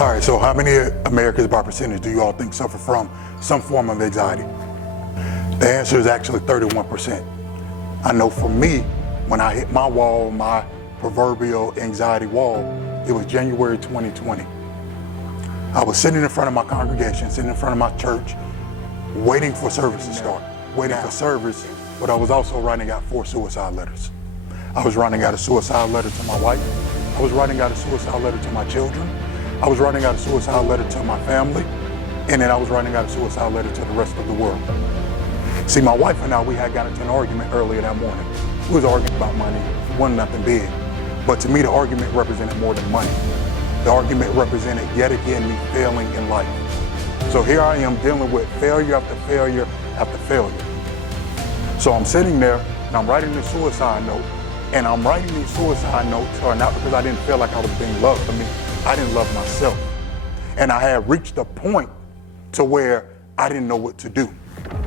All right, so how many Americans by percentage do you all think suffer from some form of anxiety? The answer is actually 31%. I know for me, when I hit my wall, my proverbial anxiety wall, it was January 2020. I was sitting in front of my congregation, sitting in front of my church, waiting for service to start, waiting for service, but I was also writing out 4 suicide letters. I was writing out a suicide letter to my wife. I was writing out a suicide letter to my children. I was writing out a suicide letter to my family. And then I was writing out a suicide letter to the rest of the world. See, my wife and I, we had got into an argument earlier that morning. We was arguing about money. It wasn't nothing big. But to me, the argument represented more than money. The argument represented, yet again, me failing in life. So here I am dealing with failure after failure after failure. So I'm sitting there and I'm writing this suicide note. And I'm writing these suicide notes, not because I didn't feel like I was being loved. I didn't love myself. And I had reached a point to where I didn't know what to do.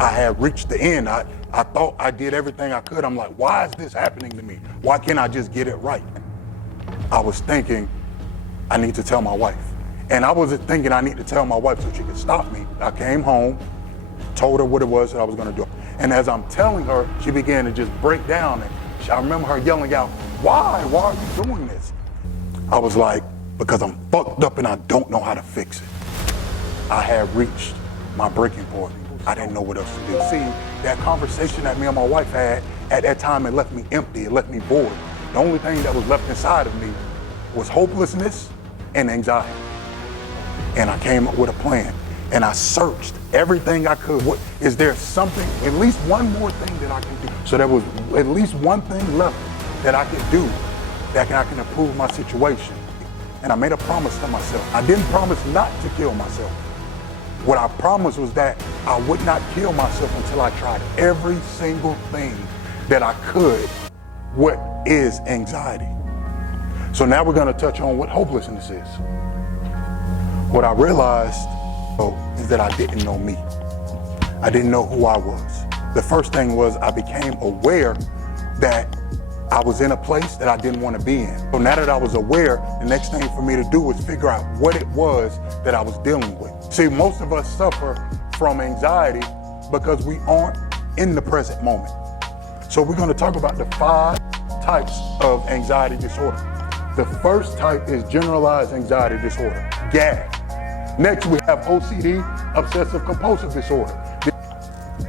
I had reached the end. I thought I did everything I could. I'm like, why is this happening to me? Why can't I just get it right? I was thinking, I need to tell my wife. And I wasn't thinking I need to tell my wife so she could stop me. I came home, told her what it was that I was gonna do. And as I'm telling her, she began to just break down. And I remember her yelling out, why are you doing this? I was like, because I'm fucked up and I don't know how to fix it. I had reached my breaking point. I didn't know what else to do. See, that conversation that me and my wife had, at that time it left me empty, it left me void. The only thing that was left inside of me was hopelessness and anxiety. And I came up with a plan and I searched everything I could. Is there something, at least one more thing that I can do? So there was at least one thing left that I could do that I can improve my situation. And I made a promise to myself. I didn't promise not to kill myself. What I promised was that I would not kill myself until I tried every single thing that I could. What is anxiety? So now we're going to touch on what hopelessness is. What I realized is that I didn't know me. I didn't know who I was. The first thing was I became aware that I was in a place that I didn't want to be in. So now that I was aware, the next thing for me to do was figure out what it was that I was dealing with. See, most of us suffer from anxiety because we aren't in the present moment. So we're going to talk about the 5 types of anxiety disorder. The first type is generalized anxiety disorder, GAD. Next, we have OCD, obsessive compulsive disorder.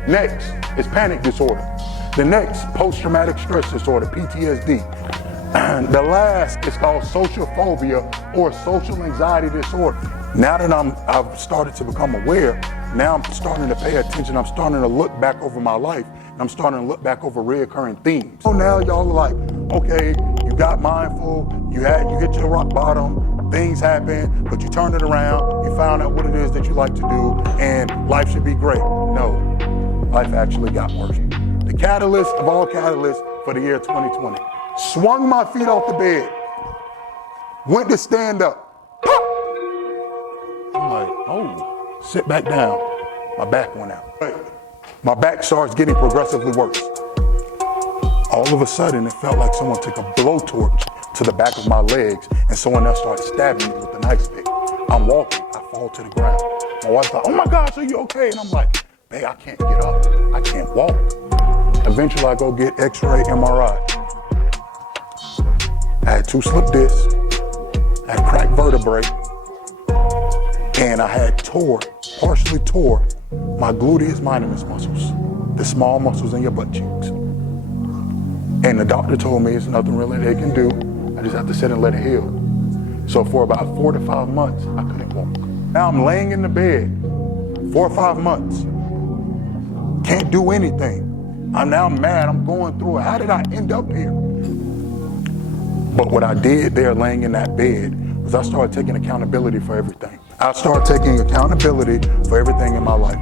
Next is panic disorder. The next, post-traumatic stress disorder, PTSD. And the last is called social phobia or social anxiety disorder. Now that I've started to become aware, now I'm starting to pay attention. I'm starting to look back over my life. And I'm starting to look back over reoccurring themes. So now y'all are like, okay, you got mindful, you get to the rock bottom, things happen, but you turned it around, you found out what it is that you like to do, and life should be great. No, life actually got worse. The catalyst of all catalysts for the year 2020. Swung my feet off the bed, went to stand up. Pop! I'm like, oh, sit back down. My back went out. My back starts getting progressively worse. All of a sudden, it felt like someone took a blowtorch to the back of my legs and someone else started stabbing me with a knife stick. I'm walking, I fall to the ground. My wife's like, oh my gosh, are you okay? And I'm like, babe, I can't get up, I can't walk. Eventually, I go get X-ray, MRI. I had 2 slip discs, I had cracked vertebrae, and I had partially tore my gluteus minimus muscles, the small muscles in your butt cheeks. And the doctor told me it's nothing really they can do. I just have to sit and let it heal. So for about 4 to 5 months, I couldn't walk. Now I'm laying in the bed, 4 or 5 months. Can't do anything. I'm now mad, I'm going through it. How did I end up here? But what I did there laying in that bed was I started taking accountability for everything. I started taking accountability for everything in my life.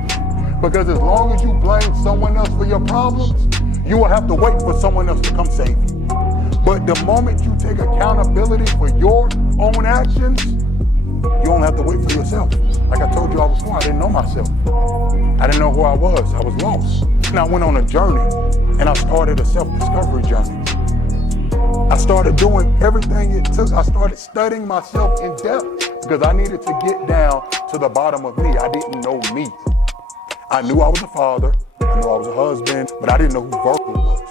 Because as long as you blame someone else for your problems, you will have to wait for someone else to come save you. But the moment you take accountability for your own actions, you don't have to wait for yourself. Like I told you all before, I didn't know myself. I didn't know who I was lost. And I went on a journey and I started a self-discovery journey. I started doing everything it took. I started studying myself in depth because I needed to get down to the bottom of me. I didn't know me. I knew I was a father, I knew I was a husband, but I didn't know who Virgil was.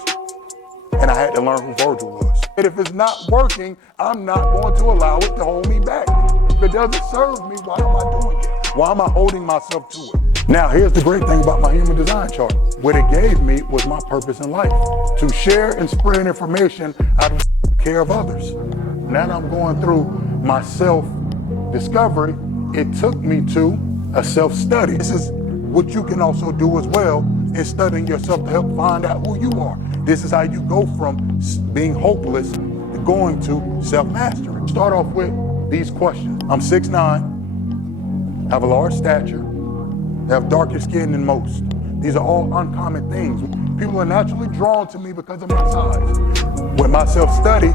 And I had to learn who Virgil was. And if it's not working, I'm not going to allow it to hold me back. If it doesn't serve me, why am I doing it? Why am I holding myself to it? Now, here's the great thing about my human design chart. What it gave me was my purpose in life, to share and spread information out of the care of others. Now that I'm going through my self-discovery, it took me to a self-study. This is what you can also do as well in studying yourself to help find out who you are. This is how you go from being hopeless to going to self-mastery. Start off with these questions. I'm 6'9", have a large stature, have darker skin than most. These are all uncommon things. People are naturally drawn to me because of my size. With my self-study,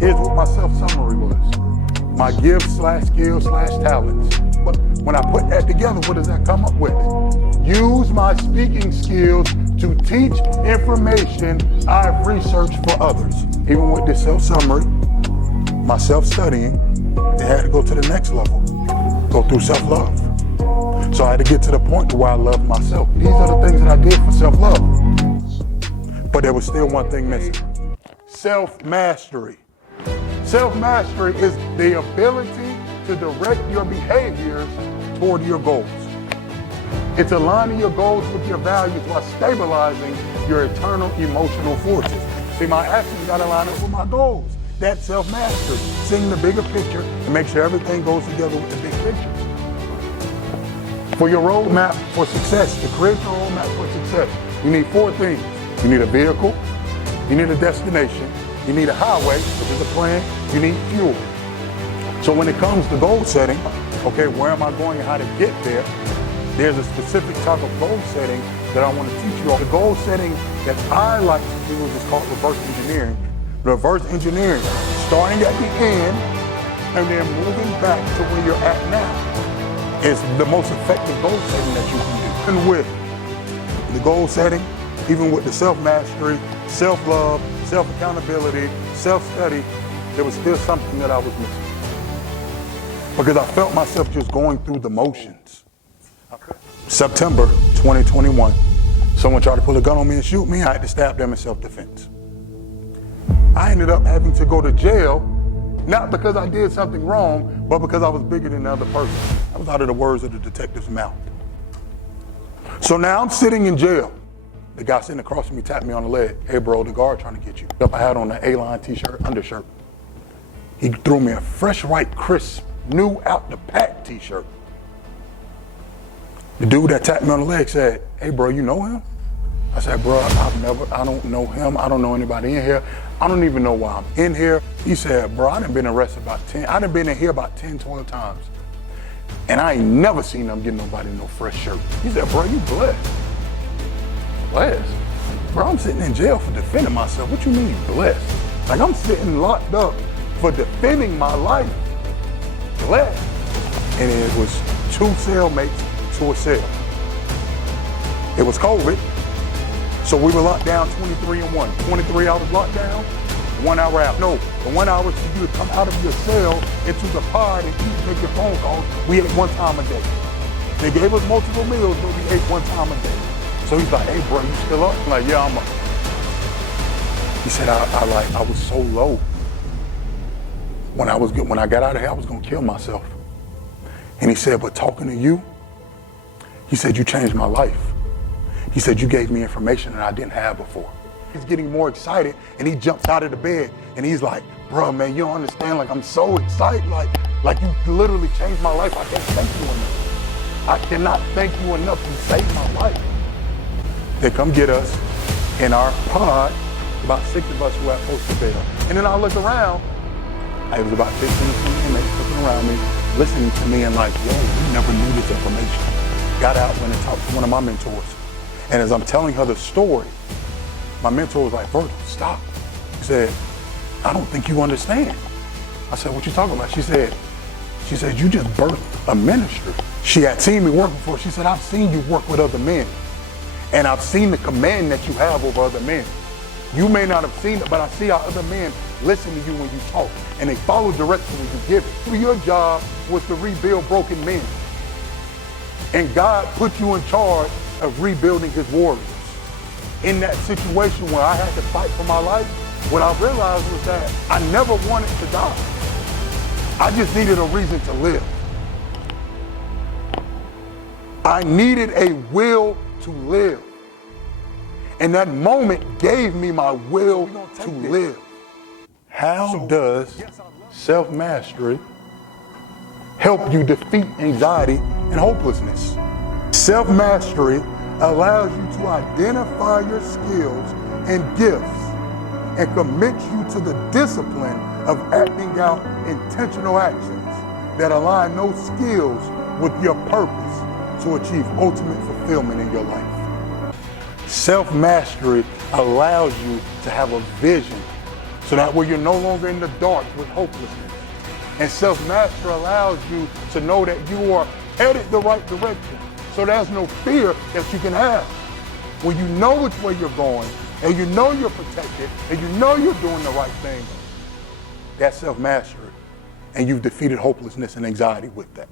here's what my self-summary was. My gifts/skills/talents. But when I put that together, what does that come up with? Use my speaking skills to teach information I've researched for others. Even with this self-summary, my self-studying, it had to go to the next level, go through self-love. So I had to get to the point to where I love myself. These are the things that I did for self-love. But there was still one thing missing. Self-mastery. Self-mastery is the ability to direct your behaviors toward your goals. It's aligning your goals with your values while stabilizing your internal emotional forces. See, my actions got to line up with my goals. That's self-mastery, seeing the bigger picture and make sure everything goes together with the big picture. For your roadmap for success, to create your roadmap for success, you need 4 things. You need a vehicle, you need a destination, you need a highway, which is a plan, you need fuel. So when it comes to goal setting, okay, where am I going and how to get there? There's a specific type of goal setting that I want to teach you all. The goal setting that I like to do is called reverse engineering. Reverse engineering, starting at the end and then moving back to where you're at now, is the most effective goal setting that you can do. And with the goal setting, even with the self-mastery, self-love, self-accountability, self-study, there was still something that I was missing. Because I felt myself just going through the motions. September 2021, someone tried to pull a gun on me and shoot me. I had to stab them in self-defense. I ended up having to go to jail, not because I did something wrong, but because I was bigger than the other person. That was out of the words of the detective's mouth. So now I'm sitting in jail. The guy sitting across from me tapped me on the leg. Hey bro, the guard trying to get you. I had on an A-line t-shirt, undershirt. He threw me a fresh, right, crisp, new out the pack t-shirt. The dude that tapped me on the leg said, hey bro, you know him? I said, bro, I don't know him. I don't know anybody in here. I don't even know why I'm in here. He said, bro, I done been arrested I done been in here about 10, 12 times. And I ain't never seen them get nobody no fresh shirt. He said, bro, you blessed. Blessed? Bro, I'm sitting in jail for defending myself. What you mean blessed? Like I'm sitting locked up for defending my life. Blessed. And it was 2 cellmates to a cell. It was COVID. So we were locked down 23 and 1. 23 hours locked down, 1 hour out. No, the 1 hour for you to come out of your cell into the pod and eat, make your phone calls, we ate 1 time a day. They gave us multiple meals, but we ate 1 time a day. So he's like, hey bro, you still up? I'm like, yeah, I'm up. He said, I was so low. When I got out of here, I was gonna kill myself. And he said, but talking to you, he said, you changed my life. He said, you gave me information that I didn't have before. He's getting more excited and he jumps out of the bed and he's like, bro, man, you don't understand. Like, I'm so excited. Like you literally changed my life. I can't thank you enough. I cannot thank you enough. You saved my life. They come get us in our pod, about 6 of us who had posted bail. And then I look around, it was about 15 or 20 inmates looking around me, listening to me and like, yo, we never knew this information. Got out, went and talked to one of my mentors. And as I'm telling her the story, my mentor was like, Virgil, stop. He said, I don't think you understand. I said, what you talking about? She said, you just birthed a ministry. She had seen me work before. She said, I've seen you work with other men. And I've seen the command that you have over other men. You may not have seen it, but I see how other men listen to you when you talk, and they follow direction when you give it. Your job was to rebuild broken men. And God put you in charge of rebuilding his warriors. In that situation where I had to fight for my life, what I realized was that I never wanted to die. I just needed a reason to live. I needed a will to live. And that moment gave me my will to live. How does self-mastery help you defeat anxiety and hopelessness? Self-mastery allows you to identify your skills and gifts and commits you to the discipline of acting out intentional actions that align those skills with your purpose to achieve ultimate fulfillment in your life. Self-mastery allows you to have a vision so that way you're no longer in the dark with hopelessness. And self-mastery allows you to know that you are headed the right direction. So there's no fear that you can have. When you know which way you're going, and you know you're protected, and you know you're doing the right thing, that's self-mastery. And you've defeated hopelessness and anxiety with that.